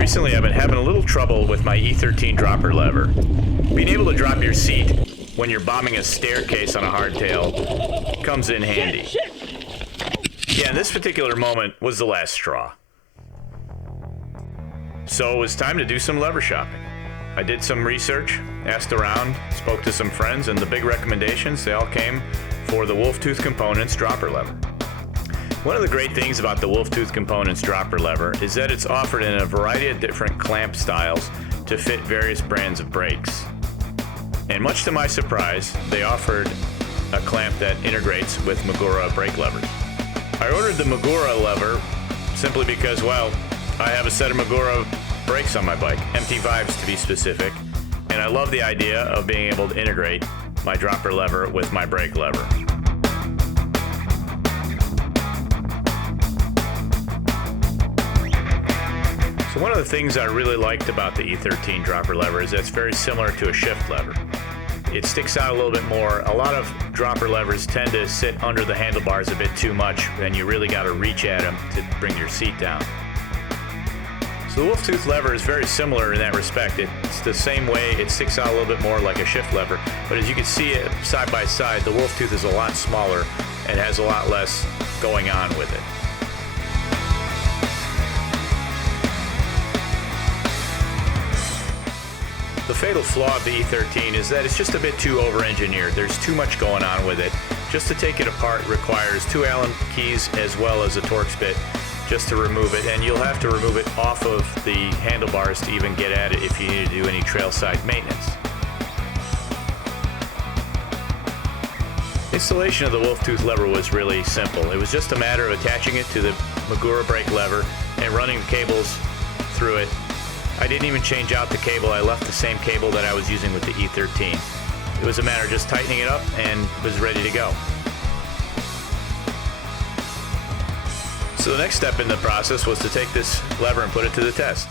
Recently, I've been having a little trouble with my EThirteen dropper lever. Being able to drop your seat when you're bombing a staircase on a hardtail comes in handy. Yeah, this particular moment was the last straw. So it was time to do some lever shopping. I did some research, asked around, spoke to some friends, and the big recommendations, they all came for the Wolftooth Components dropper lever. One of the great things about the Wolftooth Components dropper lever is that it's offered in a variety of different clamp styles to fit various brands of brakes. And much to my surprise, they offered a clamp that integrates with Magura brake levers. I ordered the Magura lever simply because, well, I have a set of Magura brakes on my bike, MT5s to be specific, and I love the idea of being able to integrate my dropper lever with my brake lever. So one of the things I really liked about the EThirteen dropper lever is that it's very similar to a shift lever. It sticks out a little bit more. A lot of dropper levers tend to sit under the handlebars a bit too much, and you really got to reach at them to bring your seat down. So the Wolftooth lever is very similar in that respect. It's the same way, it sticks out a little bit more like a shift lever, but as you can see it side by side, the Wolftooth is a lot smaller and has a lot less going on with it. The fatal flaw of the EThirteen is that it's just a bit too over-engineered. There's too much going on with it. Just to take it apart requires 2 Allen keys as well as a Torx bit just to remove it, and you'll have to remove it off of the handlebars to even get at it if you need to do any trailside maintenance. Installation of the Wolftooth lever was really simple. It was just a matter of attaching it to the Magura brake lever and running cables through it. I didn't even change out the cable. I left the same cable that I was using with the EThirteen. It was a matter of just tightening it up and was ready to go. So the next step in the process was to take this lever and put it to the test.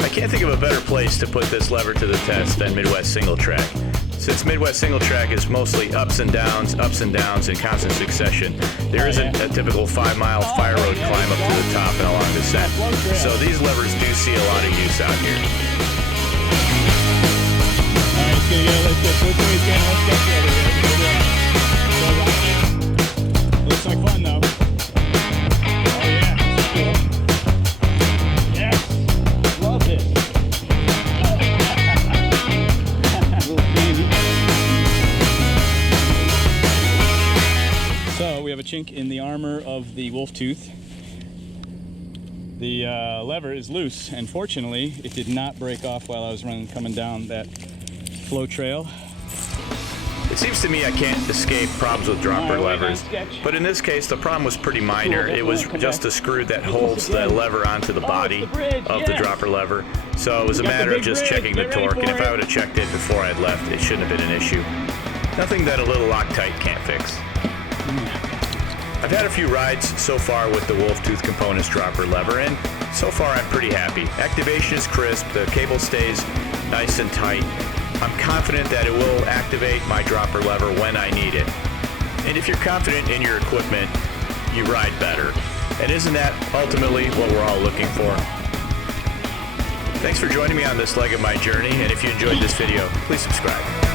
I can't think of a better place to put this lever to the test than Midwest Singletrack. Since Midwest Singletrack is mostly ups and downs in constant succession, there isn't a typical 5-mile fire road climb up to the top and a long descent. So these levers do see a lot of use out here. Looks like fun though. Oh yeah, this is cool. Yes, love it. So we have a chink in the armor of the Wolftooth. The lever is loose, and fortunately it did not break off while I was coming down that flow trail. It seems to me I can't escape problems with dropper levers, but in this case the problem was pretty minor. It was just a screw that holds the lever onto the body of the dropper lever, so it was a matter of just checking the torque, and if I would have checked it before I'd left, it shouldn't have been an issue. Nothing that a little Loctite can't fix. I've had a few rides so far with the Wolftooth Components dropper lever, and so far I'm pretty happy. Activation is crisp, the cable stays nice and tight. I'm confident that it will activate my dropper lever when I need it. And if you're confident in your equipment, you ride better. And isn't that ultimately what we're all looking for? Thanks for joining me on this leg of my journey, and if you enjoyed this video, please subscribe.